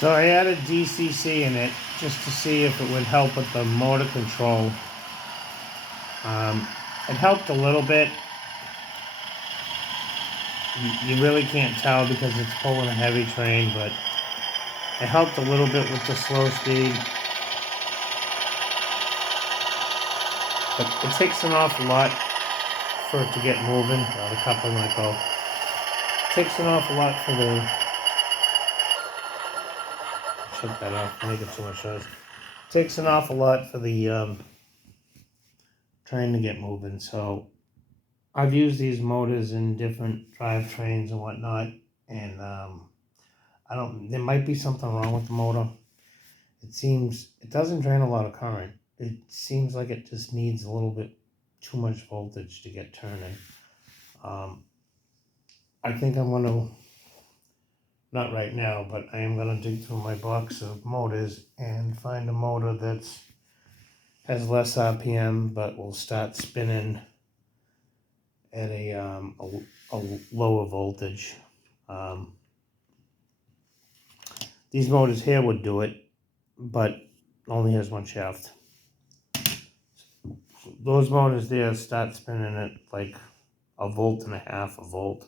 So I added DCC in it just to see if it would help with the motor control. It helped a little bit. You really can't tell because it's pulling a heavy train, but it helped a little bit with the slow speed. But it takes an awful lot for it to get moving. The coupling might go. It takes an awful lot for the... Shut that off, making too much noise. It takes an awful lot for the train to get moving. So I've used these motors in different drivetrains and whatnot, and there might be something wrong with the motor. It doesn't drain a lot of current. It seems like it just needs a little bit too much voltage to get turning. I think I'm going to, not right now, but I am going to dig through my box of motors and find a motor that's has less RPM but will start spinning at a lower voltage. These motors here would do it, but only has one shaft. Those motors there start spinning at like 1.5 volts, a volt.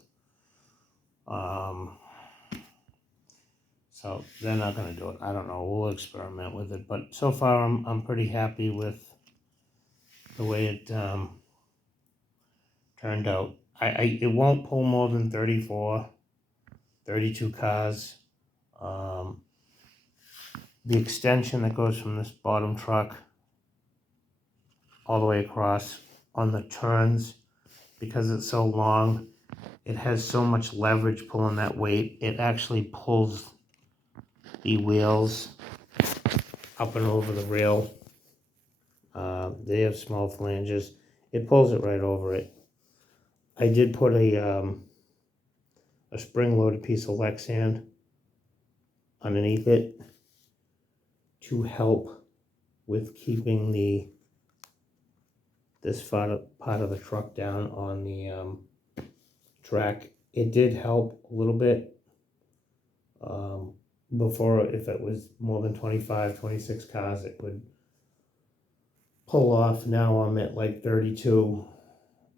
So they're not going to do it. I don't know. We'll experiment with it. But so far, I'm pretty happy with the way it turned out. It won't pull more than 32 cars. The extension that goes from this bottom truck all the way across on the turns, because it's so long, it has so much leverage pulling that weight. It actually pulls the wheels up and over the rail. They have small flanges. It pulls it right over it. I did put a spring-loaded piece of Lexan underneath it to help with keeping this part of the truck down on the track. It did help a little bit. Before, if it was more than 25, 26 cars, it would pull off. Now I'm at like 32.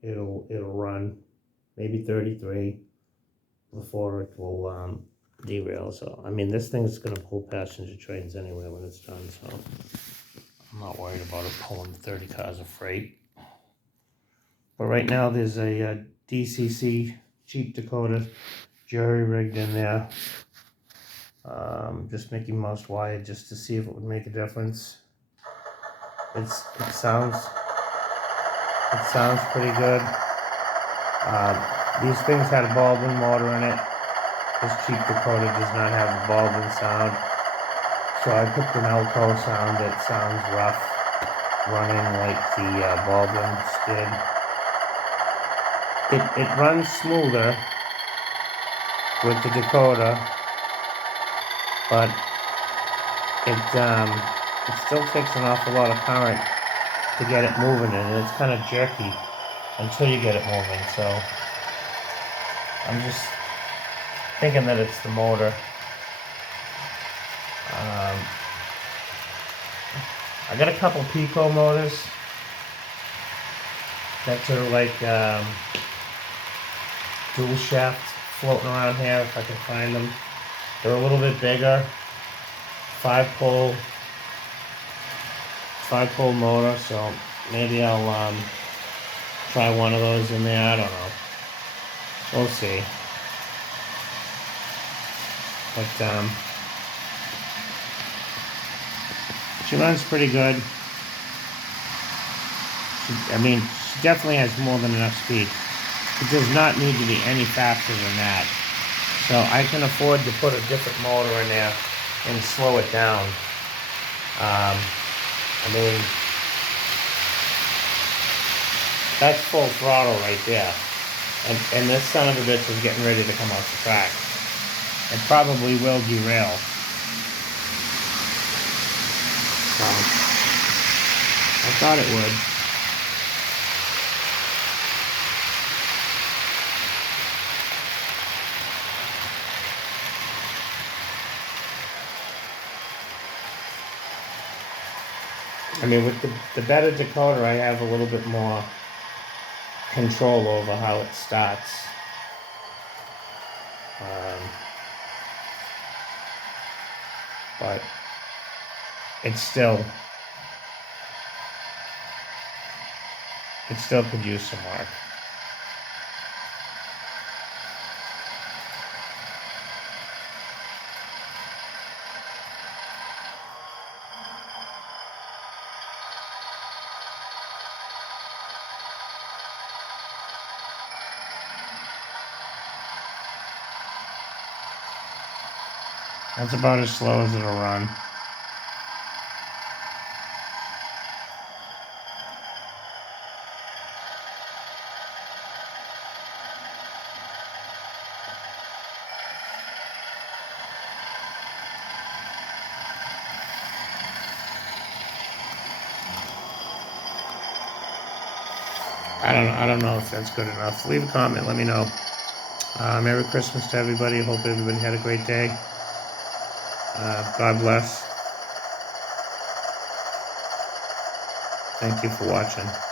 It'll run maybe 33 before it will derail. So I mean, this thing's gonna pull passenger trains anyway when it's done, so I'm not worried about it pulling 30 cars of freight. But right now there's a DCC Jeep Dakota jury rigged in there. Just Mickey Mouse wired just to see if it would make a difference. It sounds pretty good. These things had a Baldwin motor in it. This Jeep Dakota does not have the Baldwin sound, so I picked an Elko sound that sounds rough, running like the Baldwin did. It runs smoother with the Dakota, but it still takes an awful lot of current to get it moving, and it's kind of jerky until you get it moving. So I'm just thinking that it's the motor. I got a couple Pico motors that are like dual shaft floating around here if I can find them. They're a little bit bigger, five pole motor, so maybe I'll try one of those in there. I don't know. We'll see. But she runs pretty good. She definitely has more than enough speed. It does not need to be any faster than that. So I can afford to put a different motor in there and slow it down. That's full throttle right there. And this son of a bitch is getting ready to come off the track. It probably will derail. So, I thought it would. With the better Dakota, I have a little bit more control over how it starts. But it still could use some work. That's about as slow as it'll run. I don't know if that's good enough. Leave a comment, let me know. Merry Christmas to everybody. Hope everybody had a great day. God bless. Thank you for watching.